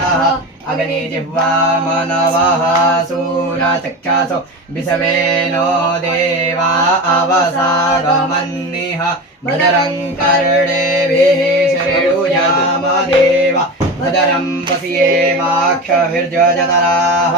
यः अग्नि जिह्वा मनवः सूरचक्षसो विषवे नो देवा अवसागमन्निः भद्रं कर्णेभिः शृणुयाम देवा भद्रं पश्येमाक्षभिर्जजतराः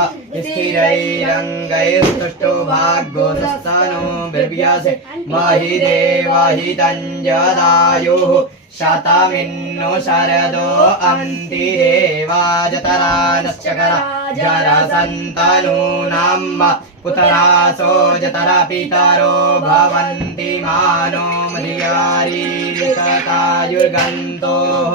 स्थिरैरङ्गैस्तुष्टुभाग्योस्तनो बिर्व्यसे महि देवहितं जदायुः शतमिन्नु शरदो अन्तिरेवाजतरा नश्चकरा जरसन्तनूनां पुतरासो जतरा पितरो भवन्ति मानो मधियारीरिकतायुर्गन्तोः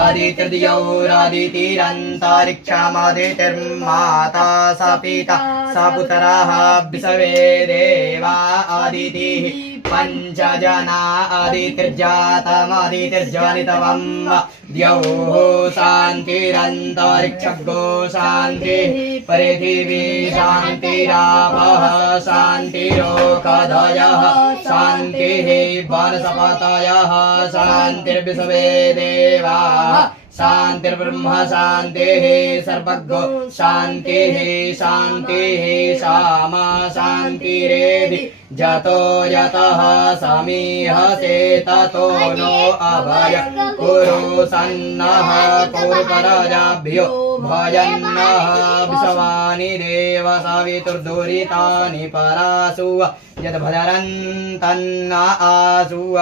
आदित्यौरादितिरन्तरिक्षमदितिर्माता स पिता स पुतरः विषवे देवा आदितिः पञ्चजना आदितिर्जातमदितिर्जनितवं द्यौः शान्तिरन्तरिक्षगो शान्तिः पृथिवी शान्तिरापः शान्तिरोषधयः शान्तिः वनस्पतयः शान्तिर्विश्वे देवाः शान्तिर्ब्रह्म शान्तिः सर्वज्ञो शान्तिः शान्तिः सामा शान्तिरेधि जतो यतः समीहसे ततो नो अभय कुरु सन्नः कुरु परजाभ्यो भयन्नः विश्वानि देव सवितुर्दुरितानि परासुव यद्भदरन्तन्न आसुव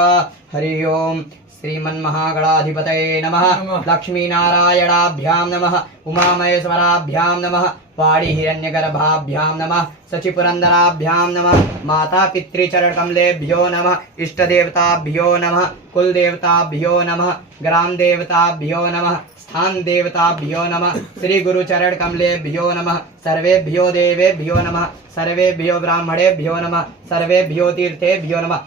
हरि ओम् श्रीमन्महागणाधिपतये नमः लक्ष्मीनारायणाभ्यां नमः उमामहेश्वराभ्यां नमः वाणीहिरण्यगर्भाभ्यां नमः शचिपुरन्दराभ्यां नमः माता पितृचरणकमलेभ्यो नमः इष्टदेवताभ्यो नमः कुलदेवताभ्यो नमः ग्रामदेवताभ्यो नमः स्थान देवताभ्यो नमः श्री गुरुचरणकमलेभ्यो नमः सर्वेभ्यो देवेभ्यो नमः सर्वेभ्यो ब्राह्मणेभ्यो नमः सर्वेभ्यो तीर्थेभ्यो नमः।